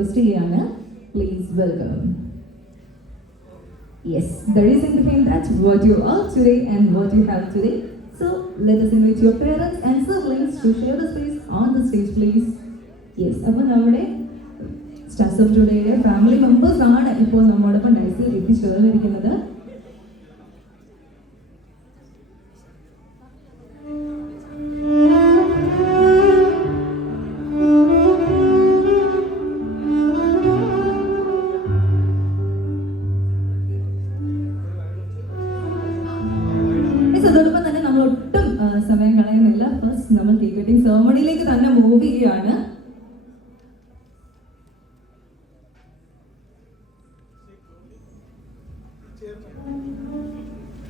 Request ചെയ്യാണ്. Please welcome. Yes, the reason behind that, what you are today and what you have today. So let us invite your parents and siblings to share the space on the stage, please. Yes, അപ്പോൾ നമ്മുടെ stars of ടുഡേയുടെ family members ആണ് ഇപ്പോൾ നമ്മോടൊപ്പം ഡൈസിൽ എത്തിച്ചേർന്നിരിക്കുന്നത്. അതോടൊപ്പം തന്നെ നമ്മൾ ഒട്ടും സമയം കളയുന്നില്ല. ഫസ്റ്റ് നമ്മൾ കേക്ക് കട്ടിംഗ് സെറമണിയിലേക്ക് തന്നെ മൂവ് ചെയ്യുകയാണ്.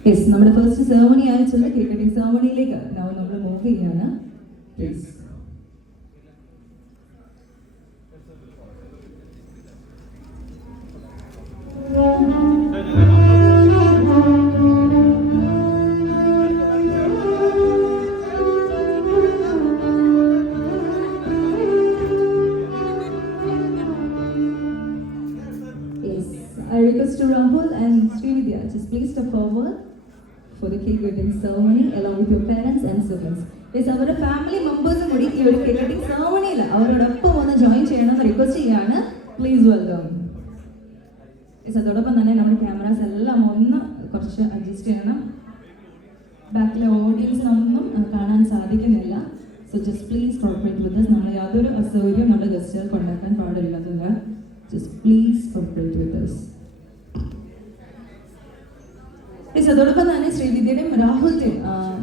യെസ്, നമ്മുടെ ഫസ്റ്റ് സെറമണി ആയിട്ടുള്ള കേക്ക് കട്ടിംഗ് സെറമണിയിലേക്ക് നമ്മൾ മൂവ് ചെയ്യുകയാണ്. Please. I request to Rahul and Srividya, just please step forward for the cake cutting ceremony along with your parents and siblings. Yes, our family members കൂടി ഈ ഒരു cake cutting ceremony-യിൽ അവരോടൊപ്പം ഒന്ന് join ചെയ്യണമെന്ന് request ചെയ്യാണ്. Please welcome. Yes, അതോടൊപ്പം തന്നെ നമ്മുടെ ക്യാമറാസ് എല്ലാം ഒന്ന് കുറച്ച് അഡ്ജസ്റ്റ് ചെയ്യണം. ബാക്കിലെ ഓഡിയൻസിനൊന്നും കാണാൻ സാധിക്കുന്നില്ല. So just please corporate with us. നമ്മൾ യാതൊരു അസൗകര്യം നമ്മുടെ ഗസ്റ്റുകൾക്ക് ഉണ്ടാക്കാൻ പാടില്ല. Just please corporate with us. അതോടൊപ്പം തന്നെ ശ്രീവിദ്യയുടെയും രാഹുലിന്റെയും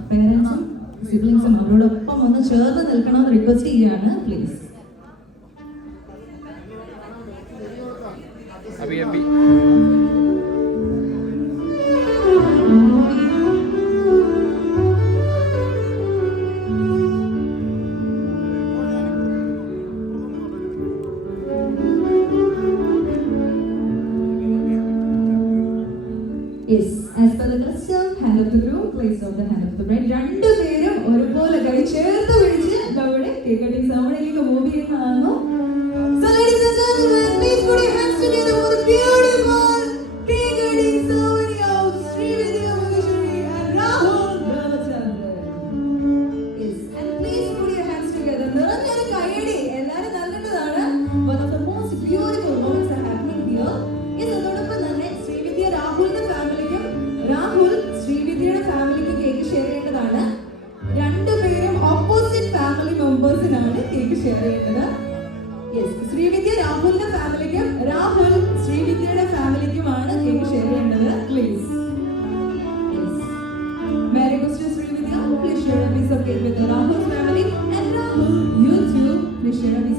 പേരൻസും സിബ്ലിങ്സും അവരോടൊപ്പം ഒന്ന് ചേർന്ന് നിൽക്കണമെന്ന് റിക്വസ്റ്റ് ചെയ്യുകയാണ്. Please. Yes, as per the custom, hand of the groom, place of the hand of the bride. രണ്ടുപേരും ഒരുപോലെ കൈ ചേർത്ത് പിടിച്ച് നമ്മുടെ കേക്ക് കട്ടിംഗ് സെറമണിയിലേക്ക് മൂവ് ചെയ്യുന്നതാണ്. So ladies and gentlemen, please put your hands together for the beautiful cake cutting ceremony of Srividya Maheshwari and Rahul Ravachandran. Yes, and please put your hands together. നിറഞ്ഞൊരു കൈയടി എല്ലാവരും നൽകേണ്ടതാണ്. One of the most beautiful moments are happening here. Yes, അതോടൊപ്പം തന്നെ ശ്രീവിദ്യ രാഹുലിന്റെ ഫാമിലിക്കും രാഹുൽ ശ്രീവിദ്യയുടെ ഫാമിലിക്ക് cake share ചെയ്യേണ്ടതാണ്. രണ്ടുപേരും ഓപ്പോസിറ്റ് ഫാമിലി മെമ്പേഴ്സിനാണ് കേക്ക് ഷെയർ ചെയ്യേണ്ടത്. യെസ്, ശ്രീവിദ്യ രാഹുലിന്റെ ഫാമിലിക്കും രാഹുൽ ശ്രീവിദ്യയുടെ ഫാമിലിക്കുമാണ് കേക്ക് ഷെയർ ചെയ്യേണ്ടത്. Please. Yes, may I request Srividya, please share a piece of cake with the Rahul family, and Rahul, you too, please share a piece